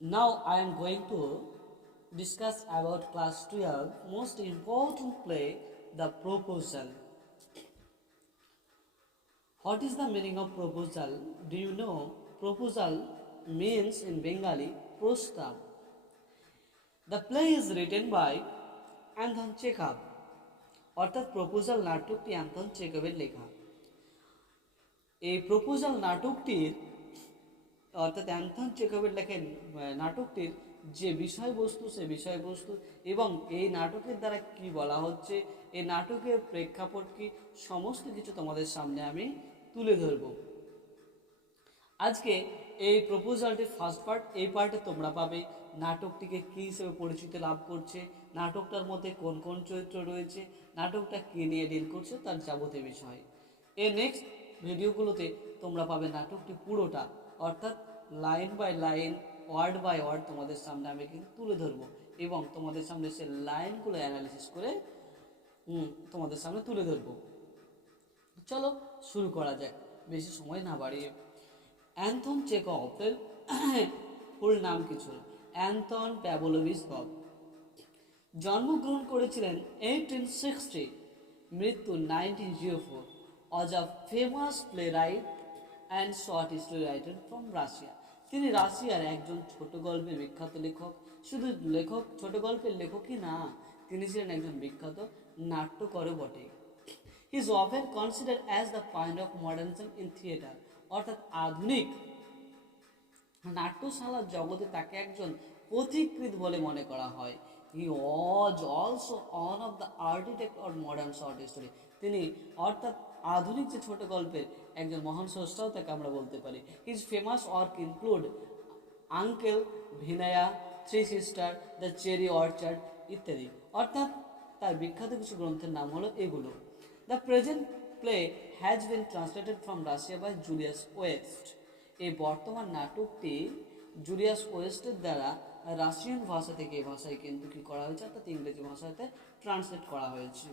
Now I am going to discuss about class 12 most important play, the proposal. What is the meaning of proposal? Do you know proposal means in Bengali prostab. The play is written by Anton Chekhov. অর্থাৎ proposal নাটকটি Anton চেকভের লেখা। এই proposal নাটকটির অর্থাৎ Anton চেকভের লেখেন নাটকটির যে বিষয়বস্তু সে বিষয়বস্তু এবং এই নাটকের দ্বারা কি বলা হচ্ছে, এই নাটকের প্রেক্ষাপট কি, সমস্ত কিছু তোমাদের সামনে আমি তুলে ধরব। আজকে এই প্রপোজালটির ফার্স্ট পার্ট, এই পার্টে তোমরা পাবে নাটকটিকে কী হিসেবে পরিচিতি লাভ করছে, নাটকটার মধ্যে কোন কোন চরিত্র রয়েছে, নাটকটা কী নিয়ে ডিল করছে, তার যাবতীয় বিষয়। এর নেক্সট ভিডিওগুলোতে তোমরা পাবে নাটকটি পুরোটা, অর্থাৎ line by line, word by word তোমাদের সামনে আমি কিন্তু তুলে ধরবো এবং তোমাদের সামনে সে লাইনগুলো অ্যানালিসিস করে তোমাদের সামনে তুলে ধরবো। চলো শুরু করা যাক, বেশি সময় না বাড়িয়ে। অ্যান্টন চেকভের ফুল নাম কিছু, অ্যান্টন প্যাভলোভিচ চেকভ। জন্মগ্রহণ করেছিলেন 1860, মৃত্যু 1904, was a famous playwright and short story writer from Russia. তিনি রাশিয়ার একজন ছোট গল্পের বিখ্যাত লেখক। শুধু লেখক, ছোট গল্পের লেখকই না, তিনি ছিলেন একজন বিখ্যাত নাট্যকারও বটে। He is often considered as the pioneer of modernism in theatre, অর্থাৎ আধুনিক নাট্যশালার জগতে তাকে একজন পথিকৃৎ বলে মনে করা হয়। He was also one of the architect of modern short story. তিনি অর্থাৎ আধুনিক যে ছোট গল্পের একজন মহান স্রষ্টাও তাকে আমরা বলতে পারি। His famous work include uncle, Vanya, three sister, the cherry orchard ইত্যাদি। অর্থাৎ তার বিখ্যাত কিছু গ্রন্থের নাম হলো এগুলো। The present play has been translated from Russia by Julius West. এই বর্তমান নাটকটি জুলিয়াস ওয়েস্টের দ্বারা রাশিয়ান ভাষা থেকে এই ভাষায় কিন্তু কী করা হয়েছে, অর্থাৎ ইংরেজি ভাষাতে ট্রান্সলেট করা হয়েছে।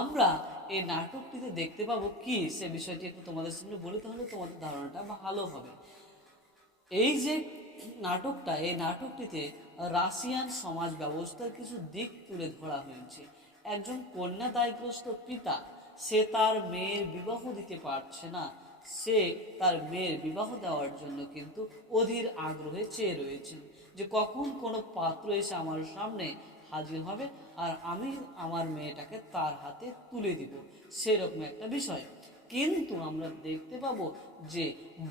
আমরা এই নাটকটিতে দেখতে পাবো কি, সে বিষয়টি একটু তোমাদের সামনে বলি, তাহলে তোমাদের ধারণাটা ভালো হবে। এই যে নাটকটা, এই নাটকটিতে রাশিয়ান সমাজ ব্যবস্থার কিছু দিক তুলে ধরা হয়েছে। একজন কন্যাদায়গ্রস্ত পিতা, সে তার মেয়ের বিবাহ দিতে পারছে না, সে তার মেয়ের বিবাহ দেওয়ার জন্য কিন্তু অধীর আগ্রহে চেয়ে রয়েছেন যে কখন কোনো পাত্র এসে আমার সামনে হাজির হবে আর আমি আমার মেয়েটাকে তার হাতে তুলে দিব, সেরকম একটা বিষয়। কিন্তু আমরা দেখতে পাবো যে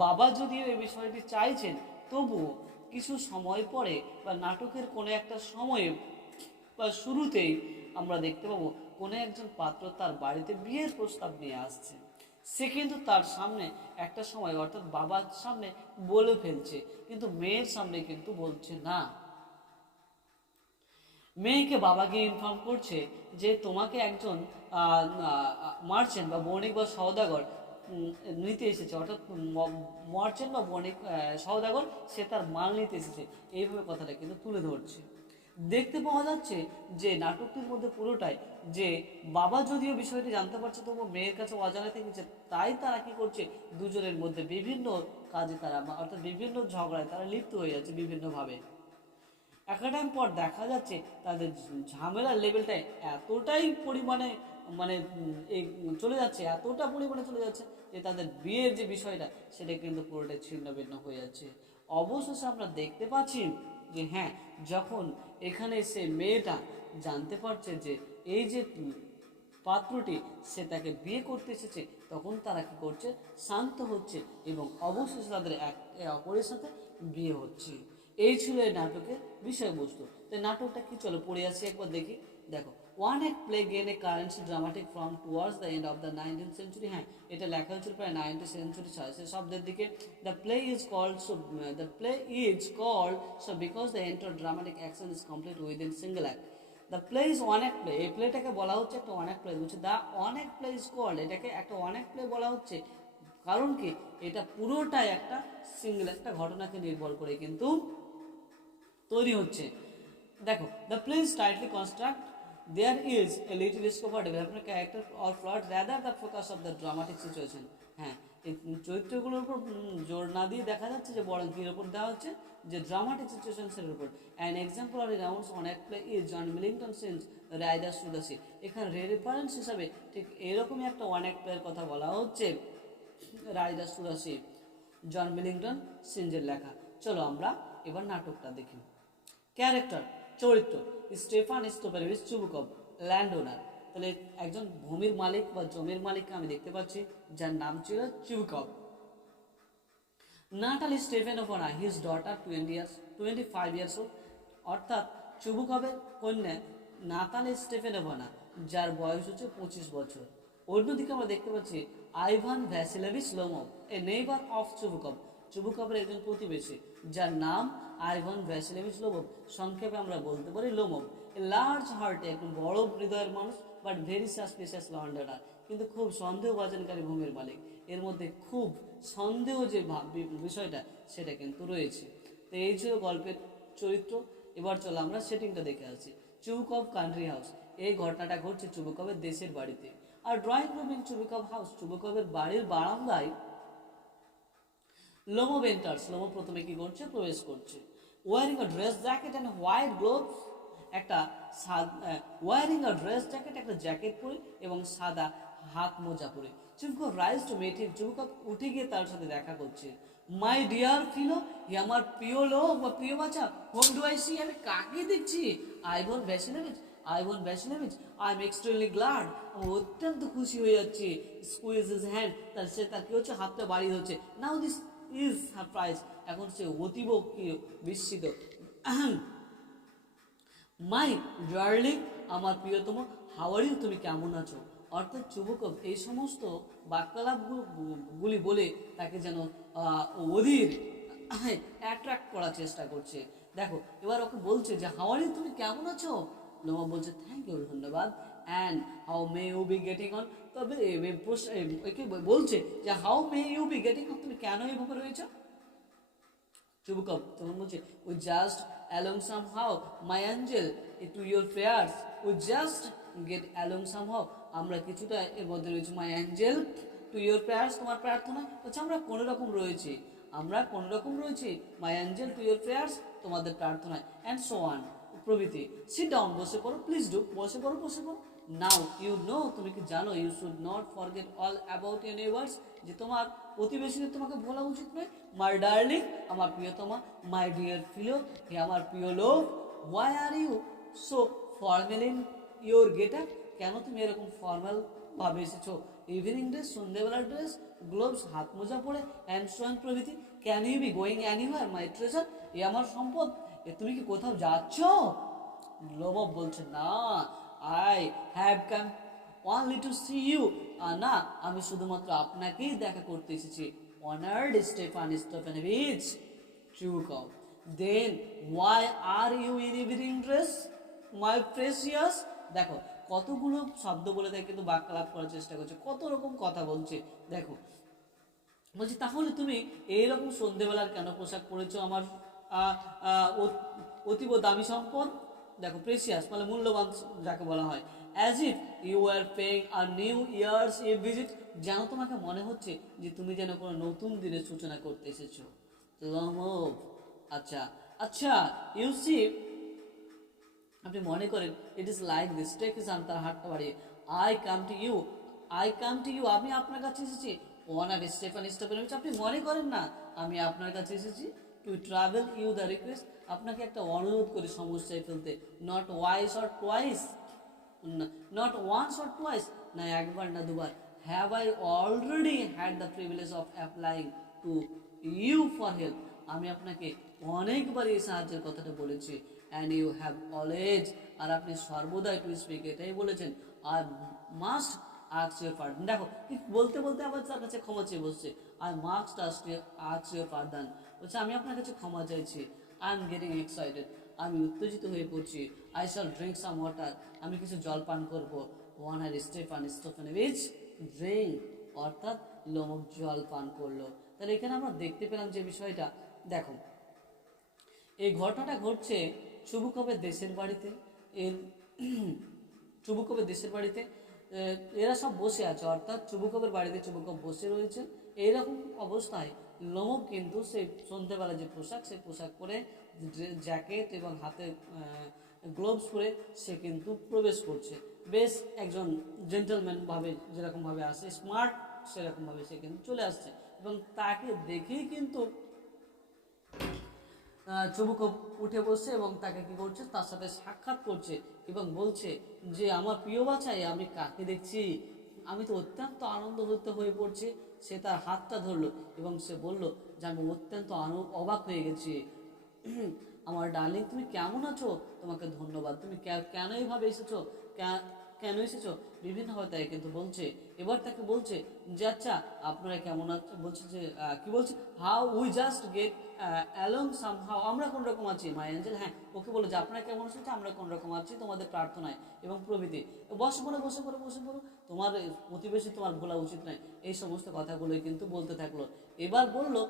বাবা যদিও এই বিষয়টি চাইছেন, তবুও কিছু সময় পরে বা নাটকের কোনো একটা সময়ে বা শুরুতেই আমরা দেখতে পাবো কোনো একজন পাত্র তার বাড়িতে বিয়ের প্রস্তাব নিয়ে আসছে। সে কিন্তু তার সামনে একটা সময় অর্থাৎ বাবার সামনে বলে ফেলছে, কিন্তু মেয়ের সামনে কিন্তু বলছে না। মেয়েকে বাবাকে ইনফর্ম করছে যে তোমাকে একজন মার্চেন্ট বা বণিক বা সওদাগর নিতে এসেছে, অর্থাৎ মার্চেন্ট বা বণিক সওদাগর, সে তার মাল নিতে এসেছে, এইভাবে কথাটা কিন্তু তুলে ধরছে। দেখতে পাওয়া যাচ্ছে যে নাটকটির মধ্যে পুরোটাই যে বাবা যদিও বিষয়টি জানতে পারছে, তবুও মেয়ের কাছে অজানা থেকেছে, তাই তারা কি করছে, দুজনের মধ্যে বিভিন্ন কাজে তারা অর্থাৎ বিভিন্ন ঝগড়ায় তারা লিপ্ত হয়ে যাচ্ছে বিভিন্নভাবে। একটা টাইম পর দেখা যাচ্ছে তাদের ঝামেলার লেভেলটা এতটাই পরিমাণে মানে এই চলে যাচ্ছে, এতটা পরিমাণে চলে যাচ্ছে যে তাদের বিয়ের যে বিষয়টা সেটা কিন্তু পুরোটাই ছিন্ন ভিন্ন হয়ে যাচ্ছে। অবশেষে আমরা দেখতে পাচ্ছি যে হ্যাঁ, যখন এখানে সে মেয়েটা জানতে পারছে যে এই যে পাত্রটি সে তাকে বিয়ে করতে এসেছে, তখন তারা কী করছে, শান্ত হচ্ছে এবং অবশেষে তাদের একে অপরের সাথে বিয়ে হচ্ছে। এই ছিল এই নাটকের বিষয়বস্তু। তো নাটকটা কি, চলো পড়ে আসি একবার দেখি। দেখো, one act play gain a currency dramatic from towards the end of the 19th century. হ্যাঁ, এটা লেখা হয়েছিল প্রায় 19th সেঞ্চুরি শব্দের দিকে। The play is called so because the entire dramatic action is complete within single act. The play is one act play, এই প্লেটাকে বলা হচ্ছে একটা ওয়ান অ্যাক্ট প্লে। বলছে the one act play is called, এটাকে একটা ওয়ান অ্যাক্ট প্লে বলা হচ্ছে কারণ কি, এটা পুরোটাই একটা সিঙ্গেল একটা ঘটনাকে নির্ভর করে কিন্তু তৈরি হচ্ছে। দেখো, the play is tightly construct There is a little scope for development character or plot rather the focus of the dramatic situation. হ্যাঁ, এই চরিত্রগুলোর উপর জোর না দিয়ে দেখা যাচ্ছে যে বরং কীর উপর দেওয়া হচ্ছে, যে ড্রামাটিক সিচুয়েশনসের উপর। An example or rounds on এক play is John Millington Synge's riders to the sea. এখানে রেফারেন্স হিসাবে ঠিক এরকমই একটা ওয়ান অ্যাক্ট প্লেয়ের কথা বলা হচ্ছে, riders to the sea, John Millington সিন্সের লেখা। চলো আমরা এবার নাটকটা দেখি। ক্যারেক্টার, চরিত্র, Stepan Stepanovich Chubukov, land owner. তাহলে একজন ভূমির মালিক বা জমির মালিককে আমি দেখতে পাচ্ছি, যার নাম ছিল Chubukov. Natalia Stepanovna, his daughter 25 years old, অর্থাৎ চুবুকভের কন্যা নাতালি স্টেফানোভনা, যার বয়স হচ্ছে 25 বছর। অন্যদিকে আমরা দেখতে পাচ্ছি Ivan Vassilevitch Lomov, a neighbour of Chubukov, চুবুকভের একজন প্রতিবেশী, যার নাম আইভান ভ্যাসিলেভিচ লোমভ, সংক্ষেপে আমরা বলতে পারি লোমভ। এ লার্জ হার্টে, একজন বড় হৃদয়ের মানুষ, বাট ভেরি সাসপিশিয়াস ল্যান্ডওনার, কিন্তু খুব সন্দেহভাজনকারী ভূমির মালিক। এর মধ্যে খুব সন্দেহ যে বিষয়টা সেটা কিন্তু রয়েছে। তো এই ছিল গল্পের চরিত্র। এবার চলো আমরা সেটিংটা দেখে আসি। চুবুকভ কান্ট্রি হাউস, এই ঘটনাটা ঘটছে চুবুকভের দেশের বাড়িতে। আর drawing room in Chubukov house, চুবুকভের বাড়ির বারান্দায় লোমভ এন্টার্স, লোমভ প্রথমে কি করছে, প্রবেশ করছে। Wearing a dress jacket and white gloves, একটা ওয়ারিং আ ড্রেস জ্যাকেট, একটা জ্যাকেট পরে এবং সাদা হাত মোজা পরে। Chubukov rise to meet him, Chubukov উঠে গিয়ে তার সাথে দেখা করছে। মাই ডিয়ার ফিলো, হে আমার প্রিয় লোক বা প্রিয় বাচ্চা, হোম ডু আই সি, আমি কাকে দেখছি? Ivan Vassilevitch, Ivan Vassilevitch, I am extremely glad, আমি অত্যন্ত খুশি হয়ে যাচ্ছি। স্কুইজ হিজ হ্যান্ড, তার কি হচ্ছে, হাতটা বাড়িয়ে হচ্ছে। নাও দিস ইজ সারপ্রাইজ, এখন সে অতীব বিস্মিত। মাই ডার্লিং, আমার প্রিয়তম, হাউ আর ইউ, তুমি কেমন আছো? অর্থাৎ চুবুকভ এই সমস্ত বাক্যালাপগুলি বলে তাকে যেন অধীর অ্যাট্রাক্ট করার চেষ্টা করছে। দেখো এবার ওকে বলছে যে হাউ আর ইউ, তুমি কেমন আছো? লোমভ বলছে থ্যাংক ইউ, ধন্যবাদ। And how may you be getting on, তবে একে বলছে যে how may you be getting on, তুমি কেন এইভাবে রয়েছো? চুবুকভ তখন বলছে we just along somehow my angel to your prayers, we just get along somehow, আমরা কিছুটা এর মধ্যে রয়েছে, my angel to your prayers, তোমার প্রার্থনা হচ্ছে আমরা কোনো রকম রয়েছি, আমরা কোনো রকম রয়েছি, মাই অ্যাঞ্জেল টু ইউর প্রেয়ার্স, তোমাদের প্রার্থনায়, অ্যান্ড সো অন প্রভৃতি। সিট ডাউন, বসে পড়ো, প্লিজ ডু, বসে পড়ো, বসে পড়ো। নাও ইউ নো, তুমি কি জানো, you should not forget all about your neighbours, যে তোমার প্রতিবেশীদের তোমাকে বলা উচিত নয়। মাই ডার্লিং, আমার প্রিয়তমা, মাই ডিয়ার ফিলো, হে আমার প্রিয় লোক, why are you so formal in your get up, কেন তুমি এরকম ফর্মাল ভাবে এসেছো? ইভিনিং ড্রেস, সন্ধ্যেবেলার ড্রেস, গ্লোভস, হাত মোজা পরে, অ্যান্ড সো অন প্রভৃতি। Can you be going anywhere my treasure, এ আমার সম্পদ, তুমি কি কোথাও যাচ্ছ? লোমভ বলছে না, I have come only to see you, না আমি শুধুমাত্র আপনাকেই দেখা করতে এসেছি। Honoured Stepan Stepanovich Chubukov, then why are you in evening dress my precious. দেখো কতগুলো শব্দ বলে দেয় কিন্তু বাক্যালাপ করার চেষ্টা করছে, কত রকম কথা বলছে। দেখো বলছি তাহলে তুমি এইরকম সন্ধেবেলার কেন পোশাক পরেছো, আমার অতীব দামি সম্পদ। দেখো প্রেসিয়াস মানে মূল্যবান যাকে বলা হয়। As if you are paying our New Year's a visit, যেন তোমাকে মনে হচ্ছে যে তুমি যেন কোনো নতুন দিনের সূচনা করতে এসেছো। লোমভ, আচ্ছা আচ্ছা, ইউ সি, আপনি মনে করেন it is like this, take his hand, তার হাতটা বাড়িয়ে, I come to you, I come to you, আমি আপনার কাছে এসেছি। অনার স্টেফান স্টোফানোভিচ, আপনি মনে করেন না আমি আপনার কাছে এসেছি। To trouble you the request, আপনাকে একটা অনুরোধ করে সমস্যায় ফেলতে। Not once or twice, not once or twice, না একবার না দুবার। Have I already had the privilege of applying to you for help, আমি আপনাকে অনেকবার এই সাহায্যের কথাটা বলেছি। অ্যান্ড ইউ হ্যাভ অলওয়েজ, আর আপনি সর্বদাই টু স্পিক, এটাই বলেছেন। I must ask your pardon, দেখো বলতে বলতে আবার তার কাছে ক্ষমা চেয়ে বসছে। I must ask your pardon, বলছে আমি আপনার কাছে ক্ষমা চাইছি। আই এম গেটিং এক্সাইটেড, আমি উত্তেজিত হয়ে পড়ছি। I shall drink some water, আমি কিছু জল পান করবো। ওয়ানার স্টেফান স্টোফানোভিচ ড্রিঙ্ক, অর্থাৎ লোমভ জল পান করলো। তাহলে এখানে আমরা দেখতে পেলাম যে বিষয়টা, দেখো এই ঘটনাটা ঘটছে চুবুকভের দেশের বাড়িতে। এর চুবুকবের দেশের বাড়িতে এরা সব বসে আছে, অর্থাৎ চুবুকবের বাড়িতে চুবুকব বসে রয়েছে। এইরকম অবস্থায় লোমব কিন্তু সেই সন্ধ্যেবেলা যে পোশাক, সেই পোশাক পরে জ্যাকেট এবং হাতে গ্লোভস পরে সে কিন্তু প্রবেশ করছে। বেশ একজন জেন্টলম্যান ভাবে যেরকমভাবে আসে, স্মার্ট সেরকমভাবে সে কিন্তু চলে আসছে এবং তাকে দেখেই কিন্তু চুবুকব উঠে বসছে এবং তাকে কি করছে, তার সাথে সাক্ষাৎ করছে এবং বলছে যে আমার প্রিয় বাছাই, আমি কাকে দেখছি, আমি তো অত্যন্ত আনন্দিত হয়ে পড়ছি। সে তার হাতটা ধরলো এবং সে বলল যে আমি অত্যন্ত অবাক হয়ে গেছি। আমার ডার্লিং, তুমি কেমন আছো? তোমাকে ধন্যবাদ। তুমি কেন এইভাবে এসেছো, কেন এসেছো? বিভিন্নভাবে তাই কিন্তু বলছে। এবার তাকে বলছে যে আচ্ছা আপনারা কেমন আছো, বলছে যে কি বলছে, how we just get along somehow, আমরা কোন রকম আছি মাই অ্যাঞ্জেল। হ্যাঁ, ওকে বলো যে আপনারা কেমন আছো, আমরা কোন রকম আছি তোমাদের প্রার্থনায় এবং প্রভৃতি। বসে পড়ো বসে পড়ো বসে পড়ো, তোমার প্রতিবেশী তোমার ভোলা উচিত নয়, এই সমস্ত কথাগুলোই কিন্তু বলতে থাকলো। এবার বললো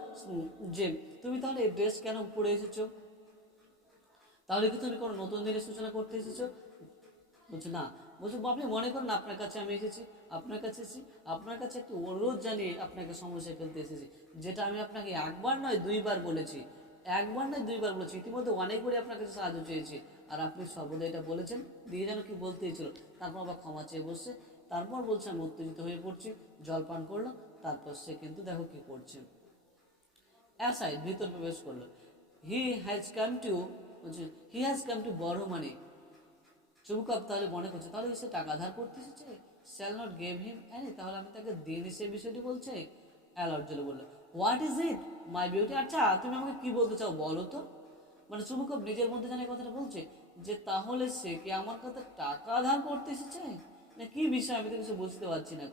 যে তুমি তাহলে এই ড্রেস কেন পরে এসেছো, তাহলে কি তুমি কোনো নতুন দিনের সূচনা করতে এসেছো? বলছে না। বলছে আপনি মনে করেন আপনার কাছে আমি এসেছি, আপনার কাছে একটু অনুরোধ জানিয়ে আপনাকে সমস্যায় ফেলতে এসেছি, যেটা আমি আপনাকে একবার নয় দুইবার বলেছি, ইতিমধ্যে অনেকবারই আপনার কাছে সাহায্য চেয়েছি, আর আপনি সর্বদা এটা বলেছেন, দিয়ে যেন কি বলতেই ছিল। তারপর আবার ক্ষমা চেয়ে বসছে। তারপর বলছে আমি উত্তেজিত হয়ে পড়ছি, জল পান করলো। তারপর সে কিন্তু দেখো কি করছে, অ্যাসাইড ভিতর প্রবেশ করলো। হি হ্যাজ কাম টু বড় মানি। চুবুকব তাহলে মনে করছে তাহলে সে টাকা ধার করতে এসেছে। Shall not gave him any, তাহলে আমি তাকে দিইনি, সে বিষয়টি বলছে। অ্যালার্জেলে বললো what is it my beauty, আচ্ছা তুমি আমাকে কি বলতে চাও বলো তো। মানে চুবুকব নিজের মধ্যে জানে কথাটা বলছে যে তাহলে সে কি আমার কাছে টাকা ধার করতে এসেছে, না কি বিষয়, আমি তো কিছু বুঝতে পারছি না।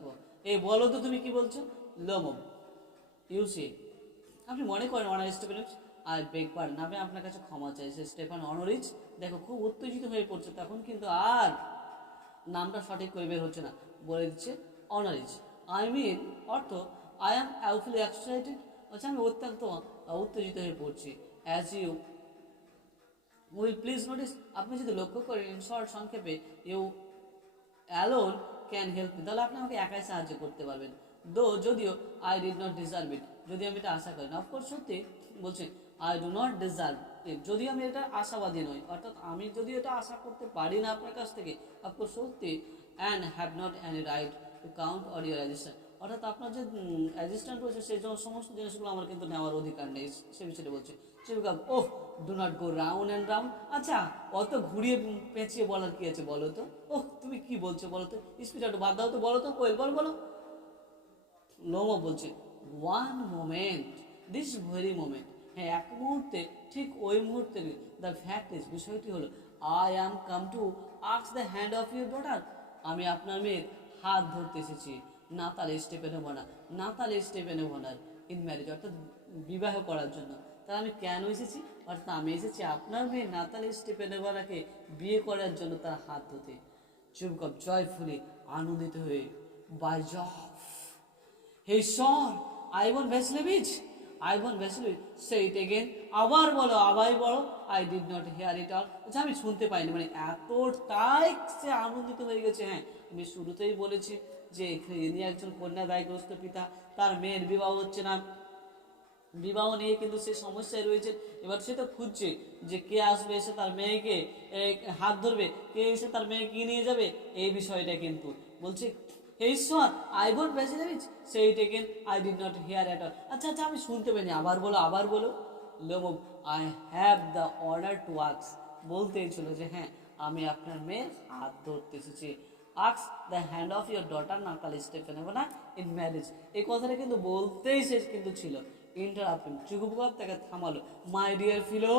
এই বলো তো তুমি কি বলছো। লোমব ইউ সি, আপনি মনে করেন অনার স্টেফেন, আই বেগ পার্ডন, আমি আপনার কাছে ক্ষমা চাইছি স্টেফান অনরিচ। দেখো খুব উত্তেজিত হয়ে পড়ছে তখন কিন্তু, আর নামটা সঠিক করে বের হচ্ছে না, বলে দিচ্ছে অনারিচ। আই মিন অর্থ আই অ্যাম অ্যাউফুলি এক্সাইটেড, আচ্ছা আমি অত্যন্ত উত্তেজিত হয়ে পড়ছি। As you will please notice, আপনি যদি লক্ষ্য করেন ইন শর্ট সংক্ষেপে, you alone can help me, তাহলে আপনি আমাকে একাই সাহায্য করতে পারবেন। যদিও I did not deserve it, যদি আমি এটা আশা করি না। অফকোর্স সত্যি বলছে I do not deserve it, যদি আমি এটা আশাবাদী নই, অর্থাৎ আমি যদি এটা আশা করতে পারি না আপনার কাছ থেকে। অফকোর্স সত্যি, and have not any right to count on your assistance, অর্থাৎ আপনার যে অ্যাজিস্ট্যান্ট রয়েছে সেই সমস্ত জিনিসগুলো আমার কিন্তু নেওয়ার অধিকার নেই, সে বিষয়টা বলছে। চুবুকব ওহ do not go round and round, আচ্ছা অত ঘুরিয়ে পেঁচিয়ে বলার কি আছে বলো তো। ওহ তুমি কি বলছো বলো তো, স্পিড একটু বাদ দাও তো, বলো তো কোয়েল, বলো। লোমব বলছে one moment, this very moment, হ্যাঁ এক মুহূর্তে, ঠিক ওই মুহূর্তে। দ্য ফ্যাক্ট ইজ, বিষয়টি হলো I am come to ask the hand of your daughter, আমি আপনার মেয়ের হাত ধরতে এসেছি নাতাল স্টেফেনোভানার ইন ম্যারেজ, অর্থাৎ বিবাহ করার জন্য। তাহলে আমি কেন এসেছি, অর্থাৎ আমি এসেছি আপনার মেয়ে নাতাল স্টেফেনোভানাকে বিয়ে করার জন্য তার হাত ধরতে। চুবুকব জয়ফুলি আনন্দিত হয়ে বাই জব, হে শর Ivan Vassilevitch, say it again, আবার বলো। I did not hear it all, আচ্ছা আমি শুনতে পাইনি, মানে এতটাই সে আনন্দিত হয়ে গেছে। হ্যাঁ আমি শুরুতেই বলেছি যে ইনি একজন কন্যাদায়গ্রস্ত পিতা, তার মেয়ের বিবাহ হচ্ছে না, বিবাহ নিয়ে কিন্তু সে সমস্যায় রয়েছে। এবার সে তো খুঁজছে যে কে আসবে এসে তার মেয়েকে হাত ধরবে, কে এসে তার মেয়েকে নিয়ে যাবে, এই বিষয়টা কিন্তু বলছে হে ঈশ্বর Ivan Vassilevitch, say it again, I did not hear at all, আচ্ছা আমি শুনতে পাইনি, আবার বলো। Lomov I have the order to ask, বলতেই ছিল যে হ্যাঁ আমি আপনার মেয়ের হাত ধরতে এসেছি। Ask the hand of your daughter Natalya Stepanovna in marriage, এই কথাটা কিন্তু বলতেই শেষ কিন্তু ছিল। ইন্টারাপ্টিং, চুবুকব তাকে থামালো। মাই ডিয়ার ফিলো,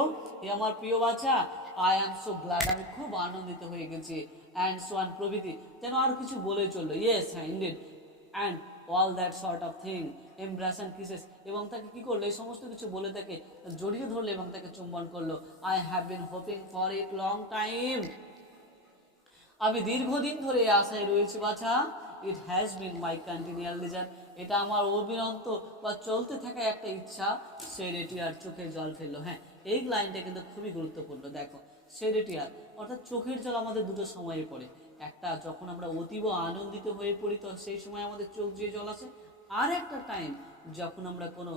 এ আমার প্রিয় বাচ্চা, আই অ্যাম সো গ্ল্যাড, আমি খুব আনন্দিত হয়ে গেছি। অ্যান্ড সো অ্যান্ড প্রভৃতি, যেন আর কিছু বলে চললো। ইয়েস হ্যাঁ indeed, and all that sort of thing, embrace and kisses, এবং তাকে কি করলো, এই সমস্ত কিছু বলে তাকে জড়িয়ে ধরলো এবং তাকে চুম্বন করলো। I have been hoping for it long time, আমি দীর্ঘদিন ধরে এই আশায় রয়েছি বাছা। It has been my continual desire, এটা আমার অবিরন্ত বা চলতে থাকা একটা ইচ্ছা। সেরেটিয়ার চোখের জল ফেললো। হ্যাঁ এই লাইনটা কিন্তু খুবই গুরুত্বপূর্ণ। দেখো সেরেটিয়ার অর্থাৎ চোখের জল আমাদের দুটো সময়ে পড়ে, একটা যখন আমরা অতীব আনন্দিত হয়ে পড়ি তো সেই সময় আমাদের চোখ দিয়ে জল আসে, আর একটা টাইম যখন আমরা কোনো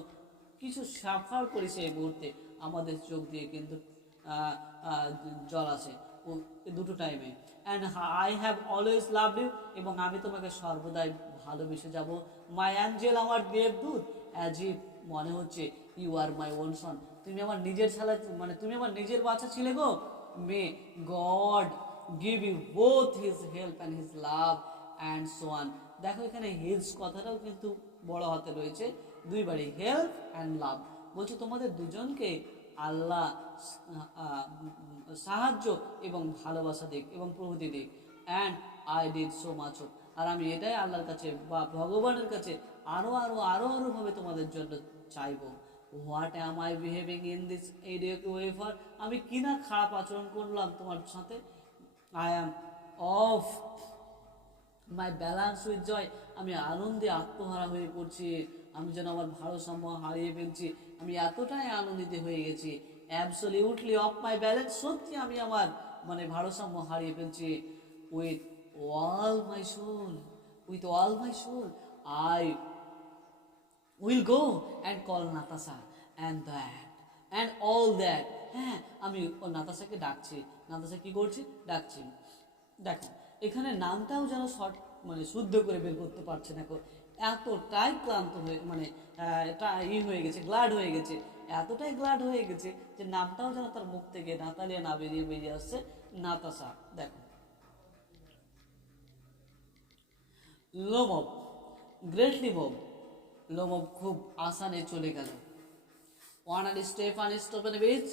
কিছু সাফার করি সেই মুহূর্তে আমাদের চোখ দিয়ে কিন্তু আহ, আহ, জল আসে। ও দুটো টাইমে। And I have always loved you, এবং আমি তোমাকে সর্বদাই ভালোবেসে যাব। মাই অ্যাঞ্জেল, আমার দেবদূত, অ্যাজ ইফ, মনে হচ্ছে, ইউ আর মাই ওন সন, তুমি আমার নিজের ছেলে, মানে তুমি আমার নিজের বাচ্চা ছিলে গো। May God give you both his help and his love and so on. দেখো এখানে হিজ কথাটাও কিন্তু বড় হাতে রয়েছে দুইবারই, হেল্প অ্যান্ড লাভ। বলছে তোমাদের দুজনকে আল্লাহ সাহায্য এবং ভালোবাসা দিক এবং প্রভৃতি দিক। And I did so much of, আর আমি এটাই আল্লাহর কাছে বা ভগবানের কাছে আরও আরও আরও আরোভাবে তোমাদের জন্য চাইবো। What am I behaving in this way for, আমি কি না খারাপ আচরণ করলাম তোমার সাথে। I am off my balance with joy, আমি আনন্দে আত্মহারা হয়ে পড়ছি, আমি যেন আমার ভারসাম্য হারিয়ে ফেলছি, আমি এতটাই আনন্দিত হয়ে গেছি। অ্যাবসলিউটলি অফ মাই ব্যালেন্স, সত্যি আমি আমার মানে ভারসাম্য হারিয়ে ফেলছি। With all my soul, with all my soul I will go and call Natasha and that and all that. হ্যাঁ, আমি ও নাতাশাকে ডাকছি। নাতাশা কি করছি? ডাকছি। দেখো এখানে নামটাও যেন শর্ট মানে শুদ্ধ করে বের করতে পারছে না, এতটাই ক্লান্ত হয়ে মানে হয়ে গেছে, গ্লাড হয়ে গেছে, এতটাই গ্লাড হয়ে গেছে যে নামটাও যেন তার মুখ থেকে নাতালিয়া না বেরিয়ে বেরিয়ে আসছে, নাতাশা। দেখো লোমব, গ্রেটলি মুভ, লোমব খুব আসানে চলে গেল। Honoured Stepan Stepanovich,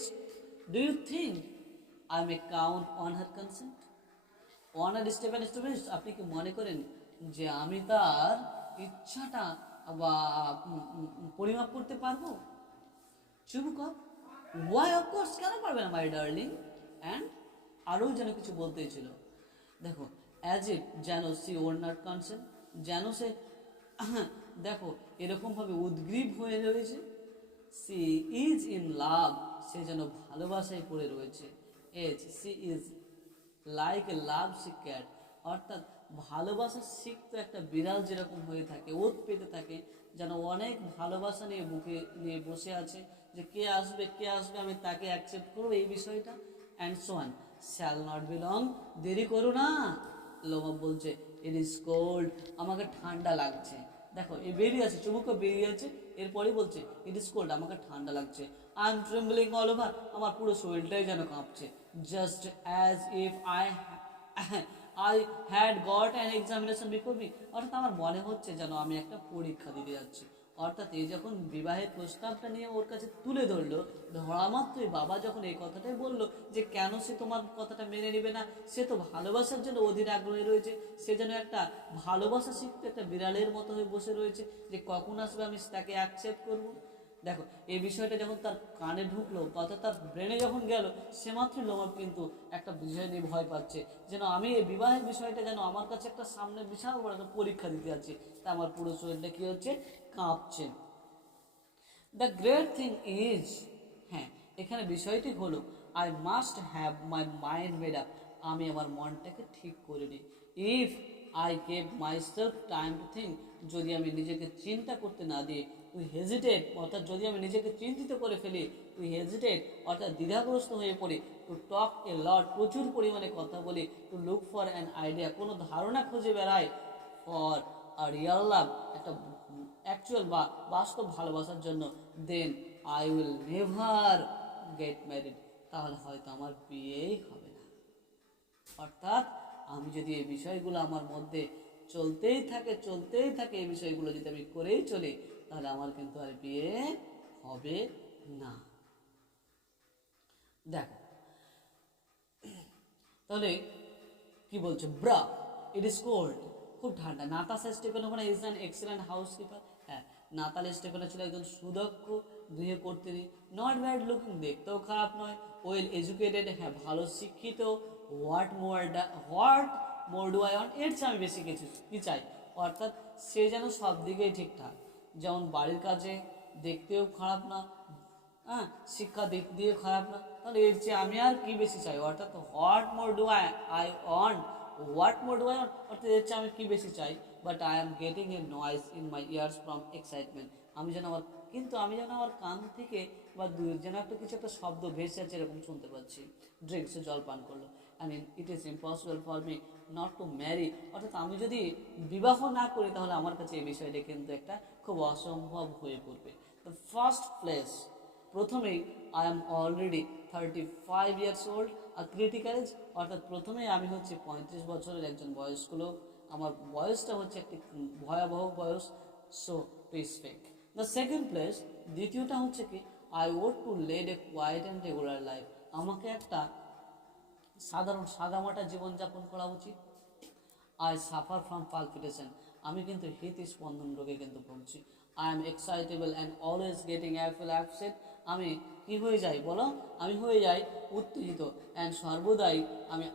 do you think I may count on her consent? Honoured Stepan Stepanovich, আপনি কি মনে করেন যে আমি তার ইচ্ছাটা বা পরিমাপ করতে পারবো? চুবুকপ, ওয়াই অফকোর্স, কেন পারবে না মাই ডার্লিং। অ্যান্ড আরও যেন কিছু বলতেই ছিল। দেখো অ্যাজ ইট, যেন সি ওর নট কনসেন্ট, যেন সে দেখো এরকমভাবে উদ্গ্রীব হয়ে রয়েছে। সি ইজ ইন লাভ, সে যেন ভালোবাসায় পড়ে রয়েছে। As, she is like a lovesick cat, অর্থাৎ ভালোবাসার শিখ তো একটা বিড়াল যেরকম হয়ে থাকে, ওত পেতে থাকে, যেন অনেক ভালোবাসা নিয়ে বুকে নিয়ে বসে আছে যে কে আসবে কে আসবে, আমি তাকে অ্যাকসেপ্ট করবো, এই বিষয়টা। And so on, shall not be long, দেরি করো না। লোমব বলছে ইট ইজ কোল্ড, আমাকে ঠান্ডা লাগছে। দেখো এ বেরিয়ে আছে, চুমুকও বেরিয়ে আছে, এরপরেই বলছে ইট ইজ কোল্ড, আমাকে ঠান্ডা লাগছে। I am trembling all over, আমার পুরো শরীরটাই যেন কাঁপছে। Just as if I had got an examination before me, অর্থাৎ আমার মনে হচ্ছে যেন আমি একটা পরীক্ষা দিতে যাচ্ছি। অর্থাৎ এই যখন বিবাহের প্রস্তাবটা নিয়ে ওর কাছে তুলে ধরলো, ধরা মাত্রই বাবা যখন এই কথাটাই বললো যে কেন সে তোমার কথাটা মেনে নেবে না, সে তো ভালোবাসার জন্য অধীর আগ্রহী রয়েছে, সে যেন একটা ভালোবাসা শিখতে একটা বিড়ালের মতো হয়ে বসে রয়েছে যে কখন আসবে আমি তাকে অ্যাকসেপ্ট করব। দেখো এই বিষয়টা যখন তার কানে ঢুকলো, অর্থাৎ তার ব্রেনে যখন গেল, সে মাত্রই লোমব কিন্তু একটা বিষয় নিয়ে ভয় পাচ্ছে, যেন আমি এই বিবাহের বিষয়টা যেন আমার কাছে একটা সামনে বিশাল বড় একটা পরীক্ষা দিতে যাচ্ছি, তা আমার পুরো শরীরটা কী হচ্ছে, কাঁপছে। দ্য গ্রেট থিং ইজ, হ্যাঁ এখানে বিষয়টি হলো I must have my mind made up, আমি আমার মনটাকে ঠিক করে নিই। If I gave my self time to think, যদি আমি নিজেকে চিন্তা করতে না দিই, টু হেজিটেট, অর্থাৎ যদি আমি নিজেকে চিন্তিত করে ফেলি, টু হেজিটেট অর্থাৎ দ্বিধাগ্রস্ত হয়ে পড়ি, টু টক এ লট, প্রচুর পরিমাণে কথা বলি, to look for an idea, কোনো ধারণা খুঁজে বেড়াই, ফর আর রিয়াল লাভ, একটা অ্যাকচুয়াল বা বাস্তব ভালোবাসার জন্য, then I will never get married, তাহলে হয়তো আমার বিয়েই হবে না। অর্থাৎ আমি যদি এই বিষয়গুলো আমার মধ্যে চলতেই থাকে এই বিষয়গুলো যদি আমি করেই চলি, তাহলে আমার কিন্তু আর বিয়ে হবে না। দেখো তাহলে কি বলছে, ব্রা ইট ইজ কোল্ড, খুব ঠান্ডা। Natasha Stepanovna is an excellent housekeeper, হ্যাঁ নাতালি স্টেফানো ছিল একজন সুদক্ষ গৃহকর্ত্রী। নট ব্যাড লুকিং, দেখতেও খারাপ নয়। ওয়েল এডুকেটেড, হ্যাঁ ভালো শিক্ষিত। What more do I want, এর চেয়ে আমি বেশি কিছু কি চাই, অর্থাৎ সে যেন সব দিকেই ঠিকঠাক, যেমন বাড়ির কাজে, দেখতেও খারাপ না, হ্যাঁ শিক্ষা দিক দিয়ে খারাপ না, তাহলে এর চেয়ে আমি আর কি বেশি চাই। অর্থাৎ what more do I want, what more do I want, অর্থাৎ এর চেয়ে আমি কী বেশি চাই, but I am getting a noise in my years from excitement, আমি যেন আমার কান থেকে বা যেন একটা কিছু একটা শব্দ ভেসে আছে এরকম শুনতে পাচ্ছি। ড্রিঙ্কস, জল পান করলো। And it is impossible for me not to marry, অর্থাৎ আমি যদি বিবাহ না করি তাহলে আমার কাছে এই বিষয়টা কিন্তু একটা খুব অসম্ভব হয়ে পড়বে। দ্য ফার্স্ট প্লেস, প্রথমেই I am already 35 years old, আর ক্রিটিক্যাল এজ, অর্থাৎ প্রথমেই আমি হচ্ছে 35 বছরের একজন বয়স্ক লোক, আমার বয়সটা হচ্ছে একটি ভয়াবহ বয়স, সো প্লিজ ফেক। দ্য সেকেন্ড প্লেস, দ্বিতীয়টা হচ্ছে কি, I want to lead a quiet and regular life, আমাকে একটা সাধারণ সাদামাটা জীবনযাপন করা উচিত। আই সাফার ফ্রম পালপিটেশন, আমি কিন্তু হৃদস্পন্দন রোগে কিন্তু ভুগছি। I am excitable and always getting upset, আমি কি হয়ে যাই বলো, আমি হয়ে যাই উত্তেজিত অ্যান্ড সর্বদাই আমি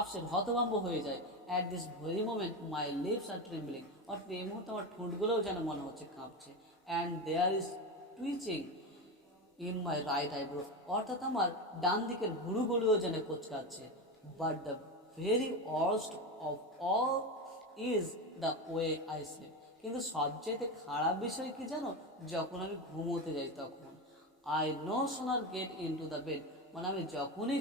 আপসেট হতভম্ব হয়ে যাই। At this very moment my lips are trembling, অর্থাৎ এই মুহূর্তে আমার ঠোঁটগুলোও যেন মনে হচ্ছে কাঁপছে। And there is twitching in my right eyebrow, অর্থাৎ আমার ডান দিকের ভুরুগুলিও যেন কোচকাচ্ছে। But the very worst of all is the way I sleep, কিন্তু সবচেয়ে খারাপ বিষয় কি জানো, যখন আমি ঘুমোতে যাই তখন I no sooner get into the bed, মানে আমি যখনই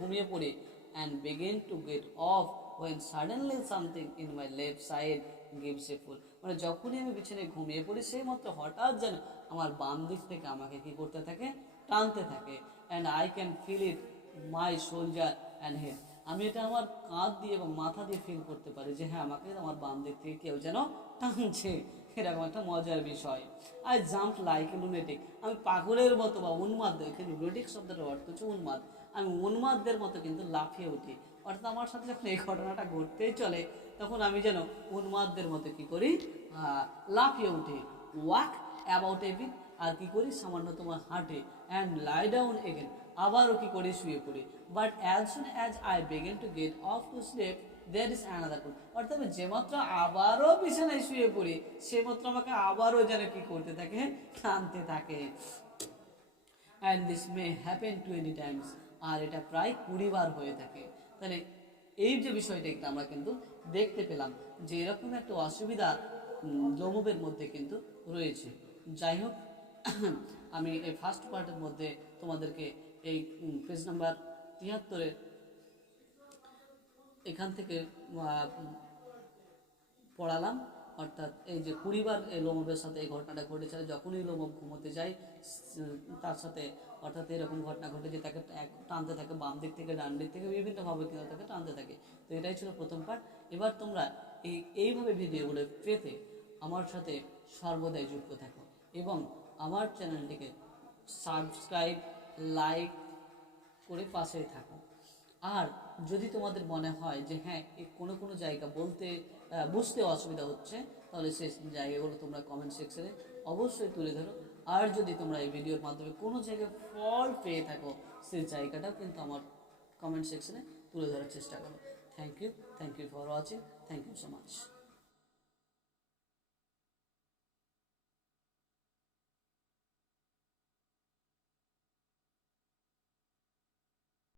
ঘুমিয়ে পড়ি and begin to get off when suddenly something in my left side gives a pull, মানে যখনই আমি বিছানায় ঘুমিয়ে পড়ি সেই মাত্র হঠাৎ যেন আমার বাম দিক থেকে আমাকে কি করতে থাকে, টানতে থাকে। And I can feel it my shoulder and head, আমি এটা আমার কাঁধ দিয়ে এবং মাথা দিয়ে ফিল করতে পারি যে হ্যাঁ আমাকে আমার বাম দিক থেকে কেউ যেন টানছে, এরকম একটা মজার বিষয়। I jump like a lunatic, আমি পাগলের মতো বা উন্মাদ, এখানে লুনেটিক শব্দের অর্থ হচ্ছে উন্মাদ, আমি উন্মাদদের মতো কিন্তু লাফিয়ে উঠি। অর্থাৎ আমার সাথে যখন এই ঘটনাটা ঘটতেই চলে তখন আমি যেন উন্মাদদের মতো কী করি, লাফিয়ে উঠি। ওয়াক অ্যাবাউট এ বিট, আর কী করি সামান্য তোমার হাঁটে। অ্যান্ড লাই ডাউন এগেন, আবারও কী করি শুয়ে পড়ি। But as soon as I begin to get off to sleep there is another pull, অর্থাৎ যেমাত্র আবারও বিছানায় শুয়ে পড়ি সেমাত্র আমাকে আবারও যেন কী করতে থাকে, টানতে থাকে। And this may happen 20 times, আর এটা প্রায় 20 বার হয়ে থাকে। তাহলে এই যে বিষয়টা একটা আমরা কিন্তু দেখতে পেলাম যে এরকম একটা অসুবিধা যমুবের মধ্যে কিন্তু রয়েছে। যাই হোক, আমি এই ফার্স্ট পার্টের মধ্যে তোমাদেরকে এই পেজ নাম্বার 73-এর এখান থেকে পড়ালাম, অর্থাৎ এই যে 20 বার এই লোমবের সাথে এই ঘটনাটা ঘটেছে, যখনই লোমব ঘুমোতে যায় তার সাথে অর্থাৎ এরকম ঘটনা ঘটে যে তাকে টানতে থাকে বাম দিক থেকে ডান দিক থেকে বিভিন্নভাবে কিন্তু তাকে টানতে থাকে। তো এটাই ছিল প্রথম পার্ট। এবার তোমরা এইভাবে ভিডিওগুলো পেতে আমার সাথে সর্বদাই যুক্ত থাকো এবং আমার চ্যানেলটিকে সাবস্ক্রাইব, লাইক করে পাশেই থাকো। আর যদি তোমাদের মনে হয় যে হ্যাঁ কোনো কোনো জায়গা বুঝতে অসুবিধা হচ্ছে, তাহলে সেই জায়গাগুলো তোমরা কমেন্ট সেকশনে অবশ্যই তুলে ধরো। আর যদি তোমরা এই ভিডিওর মাধ্যমে কোনো জায়গায় ফল পেয়ে থাকো সেই জায়গাটাও কিন্তু আমার কমেন্ট সেকশনে তুলে ধরার চেষ্টা করো। Thank you for watching, thank you so much.